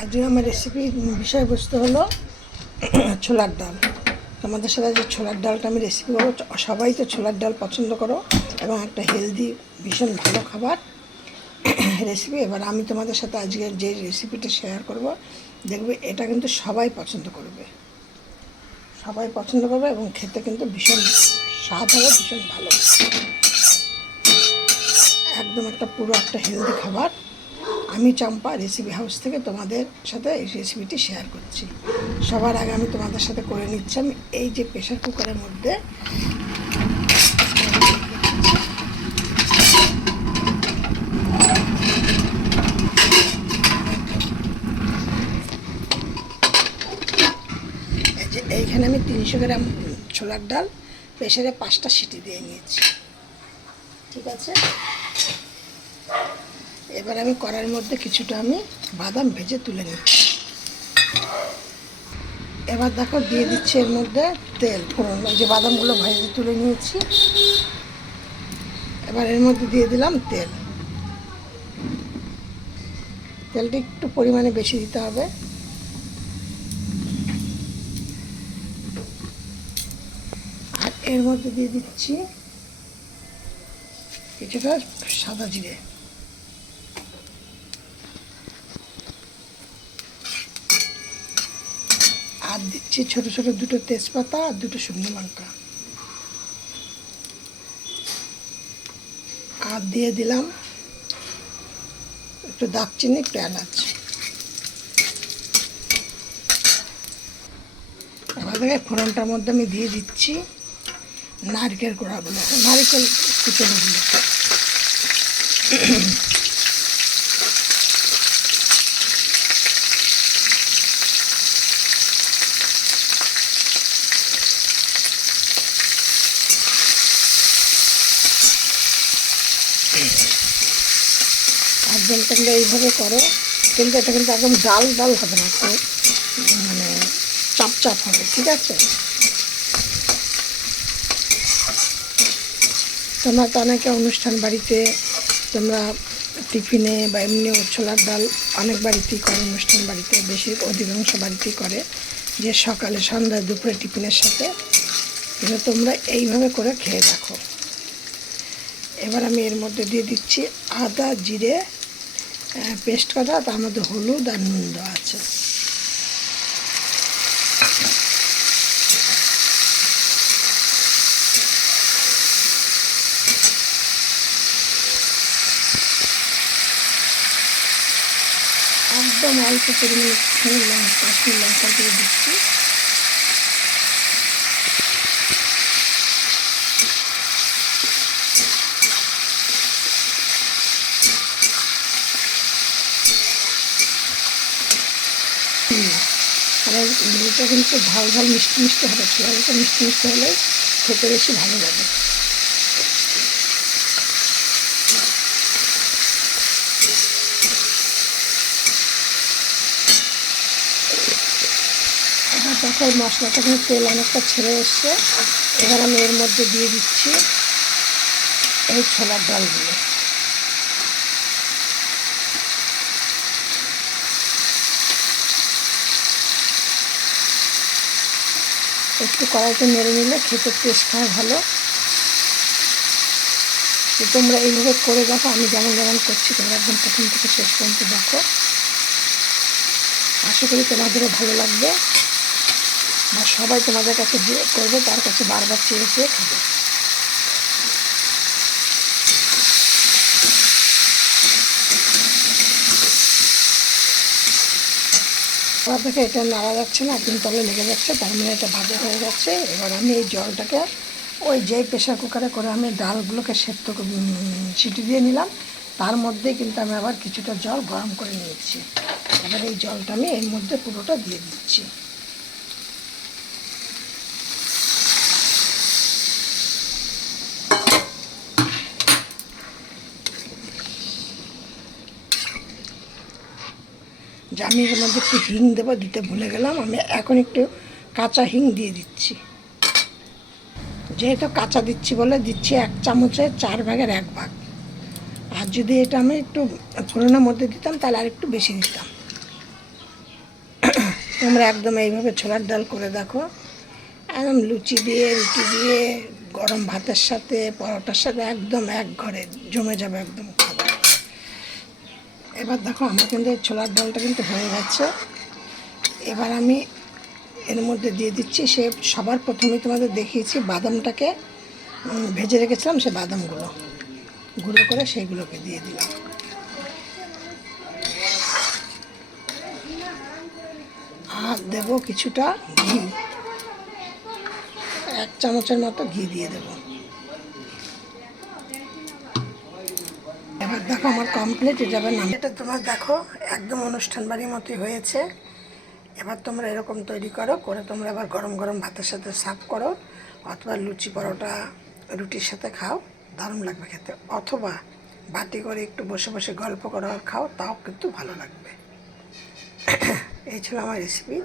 আজকে আমার রেসিপির বিষয়বস্তু হলো ছোলার ডাল। তোমাদের সাথে যে ছোলার ডালটা আমি রেসিপি করবো, সবাই তো ছোলার ডাল পছন্দ করো এবং একটা হেলদি ভীষণ ভালো খাবার রেসিপি। এবার আমি তোমাদের সাথে আজকে যে রেসিপিটা শেয়ার করব, দেখবে এটা কিন্তু সবাই পছন্দ করবে, সবাই পছন্দ করবে এবং খেতে কিন্তু ভীষণ স্বাদ হবে, ভীষণ ভালো, একদম একটা পুরো একটা হেলদি খাবার। আমি চম্পা রেসিপি হাউস থেকে তোমাদের সাথে এই রেসিপিটি শেয়ার করছি। সবার আগে আমি তোমাদের সাথে করে নিচ্ছি, আমি এই যে প্রেশার কুকারের মধ্যে এই যে এইখানে আমি 300 গ্রাম ছোলার ডাল প্রেশারে 5টা সিটি দিয়ে নিয়েছি। ঠিক আছে, এবার আমি কড়াইয়ের মধ্যে কিছুটা আমি বাদাম ভেজে তুলে নিচ্ছি। এবার দেখো দিয়ে দিচ্ছি এর মধ্যে তেল ফোড়ন, যে বাদামগুলো ভেজে তুলে নিয়েছি। এবার এর মধ্যে দিয়ে দিলাম তেল। তেলটা একটু পরিমাণে বেশি দিতে হবে। আর এর মধ্যে দিয়ে দিচ্ছি কিছুটা সাদা জিরে, আর দিচ্ছি ছোট ছোট 2টো তেজপাতা আর 2টো শুকনো লঙ্কা, আর দিয়ে দিলাম একটু দারচিনি, একটু এলাচ। এবার দেখে ফোড়নটার মধ্যে আমি দিয়ে দিচ্ছি নারকেল কোড়াগুলো, নারকেল কুচনোগুলো। একদম তোমরা এইভাবে করো, কিন্তু এটা কিন্তু একদম ডাল ডাল হবে না, তো মানে চাপ চাপ হবে। ঠিক আছে, তোমরা তো অনেকে অনুষ্ঠান বাড়িতে তোমরা টিফিনে বা এমনি ছোলার ডাল অনেক বাড়িতেই করে, অনুষ্ঠান বাড়িতে বেশি অধিকাংশ বাড়িতেই করে, যে সকালে সন্ধ্যা দুপুরে টিফিনের সাথে। কিন্তু তোমরা এইভাবে করে খেয়ে দেখো। এবার আমি এর মধ্যে দিয়ে দিচ্ছি আদা জিরে পেস্ট করা, তার মধ্যে হলুদ আর নুন দেওয়া আছে। একদম অল্প পরিমাণে লঙ্কা, কাশ্মীর লঙ্কা দিয়ে দিচ্ছি। আর এটা কিন্তু ঝাল ঝাল মিষ্টি মিষ্টি হবে, ছোলাটা মিষ্টি মিষ্টি হলে খেতে বেশি ভালো লাগে। এবার দেখো মশলাটা কিন্তু তেল অনেকটা ছেড়ে এসছে। এবার আমি এর মধ্যে দিয়ে দিচ্ছি এই ছোলার ডালগুলো। একটু কড়াইতে নেড়ে নিলে খেতে টেস্ট হয় ভালো। তো তোমরা এইভাবে করে দেখো, আমি যেমন যেমন করছি তোমরা একদম প্রথম থেকে শেষ পর্যন্ত দেখো। আশা করি তোমাদেরও ভালো লাগবে, বা সবাই তোমাদের কাছে যে করবে তার কাছে বারবার চেয়ে চেয়ে খাবে। এবার দেখে এটা নাড়া যাচ্ছে না, একদম তলে লেগে যাচ্ছে, তার মানে এটা ভাজা হয়ে যাচ্ছে। এবার আমি এই জলটাকে ওই যে প্রেশার কুকারে করে আমি ডালগুলোকে সেদ্ধ সিটি দিয়ে নিলাম, তার মধ্যে কিন্তু আমি আবার কিছুটা জল গরম করে নিয়েছি। এবার এই জলটা আমি এর মধ্যে পুরোটা দিয়ে দিচ্ছি। যে আমি এর মধ্যে একটু হিং দেবো, দিতে ভুলে গেলাম, আমি এখন একটু কাঁচা হিং দিয়ে দিচ্ছি। যেহেতু কাঁচা দিচ্ছি বলে দিচ্ছি 1 চামচের 4 ভাগের 1 ভাগ। আর যদি এটা আমি একটু ফোড়নের মধ্যে দিতাম তাহলে আর একটু বেশি দিতাম। তোমরা একদম এইভাবে ছোলার ডাল করে দেখো, একদম লুচি দিয়ে, রুটি দিয়ে, গরম ভাতের সাথে, পরোটার সাথে একদম এক ঘরে জমে যাবে একদম খাবার। এবার দেখো আমার কিন্তু এই ছোলার ডালটা কিন্তু হয়ে গেছে। এবার আমি এর মধ্যে দিয়ে দিচ্ছি, সে সবার প্রথমে তোমাদের দেখিয়েছি বাদামটাকে ভেজে রেখেছিলাম, সে বাদামগুলো গুঁড়ো করে সেইগুলোকে দিয়ে দিলাম। আর দেবো কিছুটা ঘি, 1 চামচের মতো ঘি দিয়ে দেবো। এবার দেখো আমার কমপ্লিট, এটা এবার নাম, এটা তোমার দেখো একদম অনুষ্ঠান বাড়ির মতোই হয়েছে। এবার তোমরা এরকম তৈরি করো, করে তোমরা আবার গরম গরম ভাতের সাথে সার্ভ করো, অথবা লুচি পরোটা রুটির সাথে খাও, দারুণ লাগবে খেতে। অথবা বাটি করে একটু বসে বসে গল্প করো আর খাও, তাও কিন্তু ভালো লাগবে। এই ছিল আমার রেসিপি।